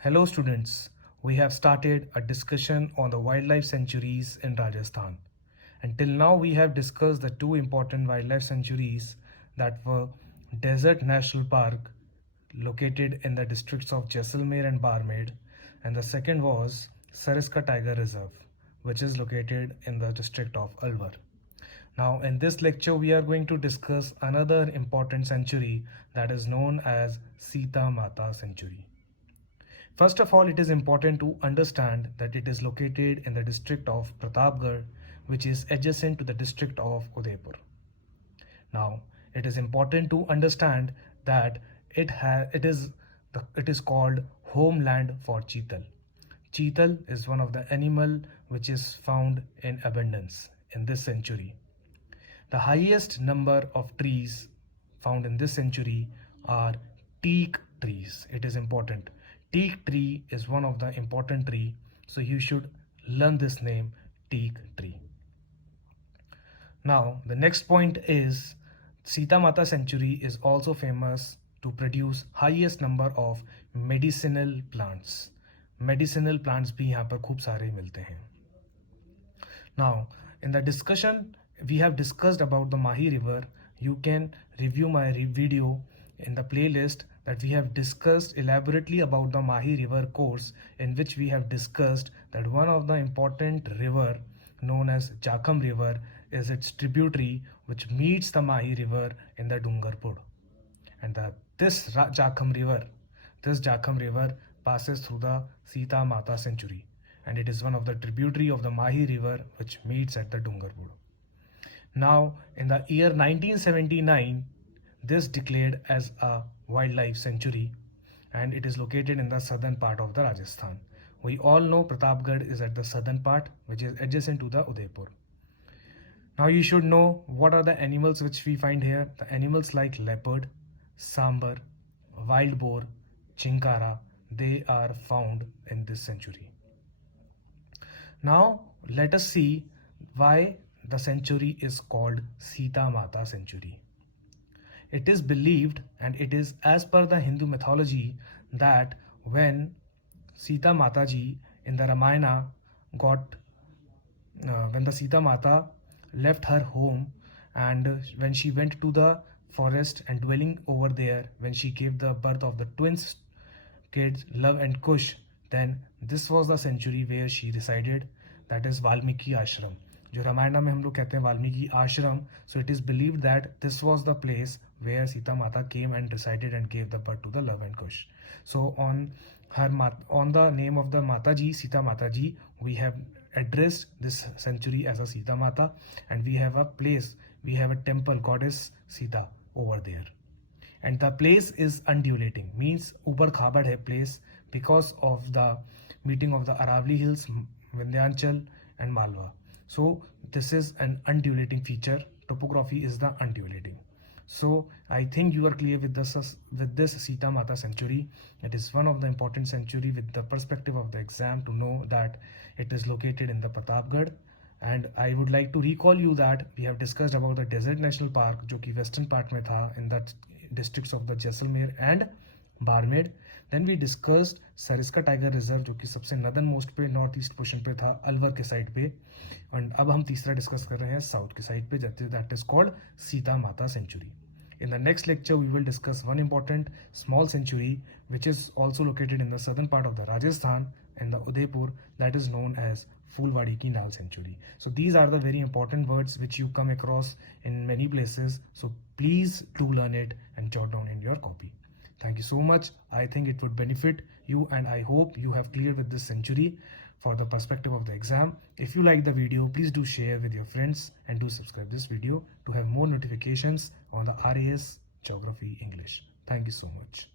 Hello students, we have started a discussion on the wildlife sanctuaries in Rajasthan. Until now we have discussed the two important wildlife sanctuaries that were Desert National Park located in the districts of Jaisalmer and Barmer, and the second was Sariska Tiger Reserve which is located in the district of Alwar. Now in this lecture we are going to discuss another important sanctuary that is known as Sita Mata Sanctuary. First of all, it is important to understand that it is located in the district of Pratapgarh, which is adjacent to the district of Udaipur. Now, it is important to understand that it is called homeland for cheetal. Cheetal is one of the animal which is found in abundance in this sanctuary. The highest number of trees found in this sanctuary are teak trees. It is important. Teak tree is one of the important tree, so you should learn this name, teak tree. Now, the next point is Sita Mata Sanctuary is also famous to produce highest number of medicinal plants. Medicinal plants भी यहाँ पर खूब सारे मिलते हैं. Now, in the discussion, we have discussed about the Mahi River. You can review my video in the playlist that we have discussed elaborately about the Mahi River course, in which we have discussed that one of the important river known as Jakham River is its tributary which meets the Mahi River in the Dungarpur. And this Jakham River passes through the Sita Mata Sanctuary, and it is one of the tributary of the Mahi River which meets at the Dungarpur. Now, in the year 1979, this declared as a wildlife sanctuary, and it is located in the southern part of the Rajasthan. We all know Pratapgarh is at the southern part, which is adjacent to the Udaipur. Now you should know what are the animals which we find here. The animals like leopard, sambar, wild boar, chinkara, they are found in this sanctuary. Now let us see why the sanctuary is called Sita Mata Sanctuary. It is believed, and it is as per the Hindu mythology, that when Sita Mataji in the Ramayana when the Sita Mata left her home and when she went to the forest and dwelling over there, when she gave the birth of the twins kids Love and Kush, then this was the sanctuary where she resided, that is Valmiki Ashram. जो रामायण में हम लोग कहते हैं वाल्मीकि आश्रम. So it is believed that this was the place where Sita Mata came and resided and gave the birth to the Love and Kush. So on the name of the Mataji, Sita Mataji, we have addressed this sanctuary as a Sita Mata, and we have a temple goddess Sita over there. And the place is undulating, means ubad khabad hai place because of the meeting of the Aravali hills, Vindhyachal and Malwa. So this is an undulating feature. Topography is the undulating. So I think you are clear with this Sita Mata Sanctuary. It is one of the important sanctuary with the perspective of the exam to know that it is located in the Pratapgarh. And I would like to recall you that we have discussed about the Desert National Park, जो कि western part में था, in that districts of the Jaisalmer and Barmer. Then we discussed Sariska Tiger Reserve, जो कि सबसे northern most पे north east portion पे था, अलवर के साइड पे. और अब हम तीसरा डिस्कस कर रहे हैं साउथ के साइड पे, that is called Sita Mata Sanctuary. In the next lecture, we will discuss one important small sanctuary which is also located in the southern part of the Rajasthan in the Udaipur, that is known as Fulwadi Ki Nal Sanctuary. So these are the very important words which you come across in many places. So please do learn it and jot down in your copy. Thank you so much. I think it would benefit you, and I hope you have cleared with this sanctuary for the perspective of the exam. If you like the video, please do share with your friends and do subscribe this video to have more notifications on the RAS Geography English. Thank you so much.